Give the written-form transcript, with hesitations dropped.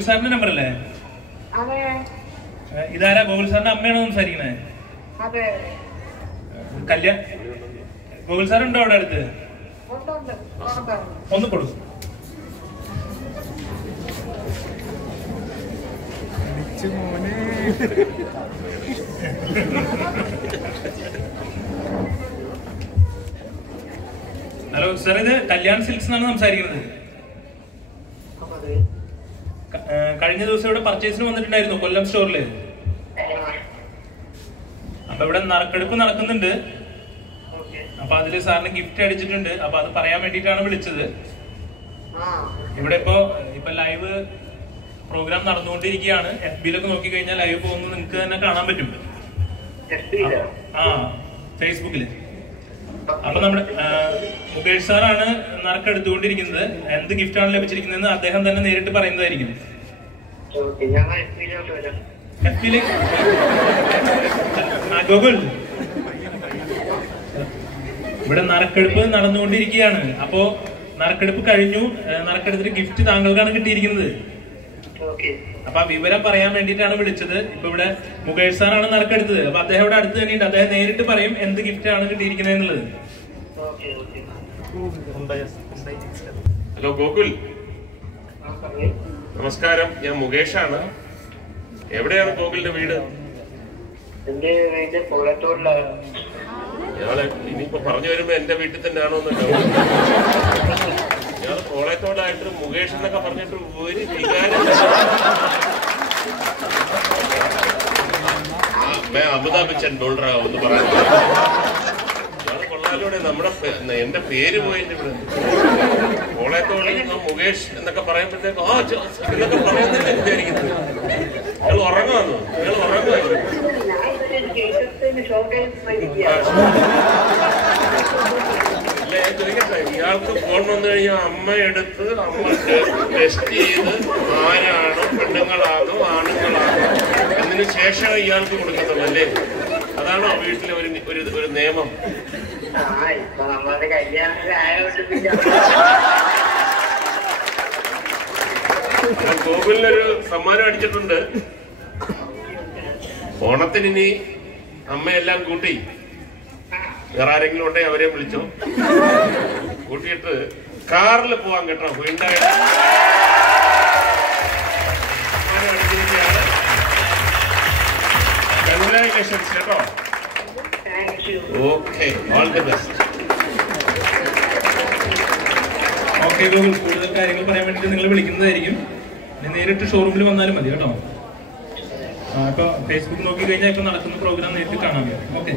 സാറിന്റെ നമ്പർ അല്ലേ? ഇതാരാ? ഗോകുൽ സാറിന്റെ അമ്മയാണോ സംസാരിക്കണേ? ഗോകുൽ സാർ ഉണ്ടോ അവിടെ അടുത്ത്? ഒന്ന് കൊടുക്കും. ഹലോ സാർ, ഇത് കല്യാൺ സിൽക്സ് എന്നാണ് സംസാരിക്കുന്നത്. കഴിഞ്ഞ ദിവസം ഇവിടെ പർച്ചേസിന് വന്നിട്ടുണ്ടായിരുന്നു കൊല്ലം സ്റ്റോറില്. അപ്പൊ ഇവിടെ നറുക്കെടുപ്പ് നടക്കുന്നുണ്ട്. അപ്പൊ അതില് സാറിന് ഗിഫ്റ്റ് അടിച്ചിട്ടുണ്ട്. അപ്പൊ അത് പറയാൻ വേണ്ടിയിട്ടാണ് വിളിച്ചത്. ഇവിടെ ഇപ്പൊ ലൈവ് പ്രോഗ്രാം നടന്നുകൊണ്ടിരിക്കുകയാണ്. FB-ലൊക്കെ നോക്കി കഴിഞ്ഞാൽ ലൈവ് പോകുന്നത് നിങ്ങൾക്ക് തന്നെ കാണാൻ പറ്റും. ഫേസ്ബുക്കില്. അപ്പൊ നമ്മുടെ മുകേഷ് സാറാണ് നറുക്കെടുത്തുകൊണ്ടിരിക്കുന്നത്. എന്ത് ഗിഫ്റ്റ് ആണ് ലഭിച്ചിരിക്കുന്നതെന്ന് അദ്ദേഹം തന്നെ നേരിട്ട് പറയുന്നതായിരിക്കും. ഗൂഗിൾ ഇവിടെ നറുക്കെടുപ്പ് നടന്നുകൊണ്ടിരിക്കുകയാണ്. അപ്പോ നറുക്കെടുപ്പ് കഴിഞ്ഞു. നറുക്കെടുത്തിട്ട് ഗിഫ്റ്റ് താങ്കൾക്കാണ് കിട്ടിയിരിക്കുന്നത്. അപ്പൊ ആ വിവരം പറയാൻ വേണ്ടിയിട്ടാണ് വിളിച്ചത്. ഇപ്പൊ ഇവിടെ മുകേഷ് സാറാണ് നറുക്കെടുത്തത്. അപ്പൊ അദ്ദേഹം ഇവിടെ അടുത്ത് തന്നെയുണ്ട്. അദ്ദേഹം നേരിട്ട് പറയും എന്ത് ഗിഫ്റ്റ് ആണ് കിട്ടിയിരിക്കുന്നത് എന്നുള്ളത്. ഹലോ ഗോകുൽ, നമസ്കാരം. ഞാൻ മുകേഷാണ്. എവിടെയാണ് ഗോകുലിന്റെ വീട്? ഇയാളെ ഇനിയിപ്പോ പറഞ്ഞു വരുമ്പോ എന്റെ വീട്ടിൽ തന്നെയാണോ എന്നല്ലോ. ഇയാള് കോളേത്തോടായിട്ട് മുകേഷ് എന്നൊക്കെ പറഞ്ഞിട്ട് ഒരു വികാരം. അമിതാഭ് ബച്ചൻ ഡോൾറാവെന്ന് പറയാൻ ഇയാള് കൊള്ളാലൂടെ. എന്റെ പേര് പോയിട്ട് ഇവിടെ കോളേത്തോട് മുകേഷ് എന്നൊക്കെ പറയുമ്പോഴത്തേക്ക് എന്നൊക്കെ പറയുന്നതല്ലേ വിചാരിക്കുന്നത്. ഇയാൾ ഉറങ്ങുവാന്നോ? ഇയാൾ ഉറങ്ങുവായിരുന്നു. അല്ല, ഞാൻ ചോദിക്കട്ടെ, ഇയാൾക്ക് ഫോൺ വന്നു കഴിഞ്ഞാൽ അമ്മ എടുത്ത് അമ്മ ടെസ്റ്റ് ചെയ്ത് ആരാണോ പെണ്ണുങ്ങളാണോ ആണുങ്ങളാണോ അതിന് ശേഷം ഇയാൾക്ക് കൊടുക്കുന്നുള്ളൂ. അതാണോ വീട്ടിലെ ഒരു നിയമം? ഗോകുലിനൊരു സമ്മാനം അടിച്ചിട്ടുണ്ട്. ഓണത്തിന് ഇനി അമ്മയെല്ലാം കൂട്ടി വേറെ ആരെങ്കിലും ഉണ്ടെങ്കിൽ അവരെ വിളിച്ചോ. കൂട്ടിയിട്ട് കാറിൽ പോവാൻ കേട്ടോ. കൺഗ്രാജുലേഷൻസ് കേട്ടോ. Okay, all the best. Okay Google, കൂടുതൽ കാര്യങ്ങൾ പറയാൻ വേണ്ടിട്ട് നിങ്ങൾ വിളിക്കുന്നതായിരിക്കും. നേരിട്ട് ഷോറൂമിൽ വന്നാലും മതി കേട്ടോ. ഇപ്പൊ ഫേസ്ബുക്ക് നോക്കി കഴിഞ്ഞാൽ ഇപ്പൊ നടക്കുന്ന പ്രോഗ്രാം നേരിട്ട് കാണാൻ പറ്റും. ഓക്കെ.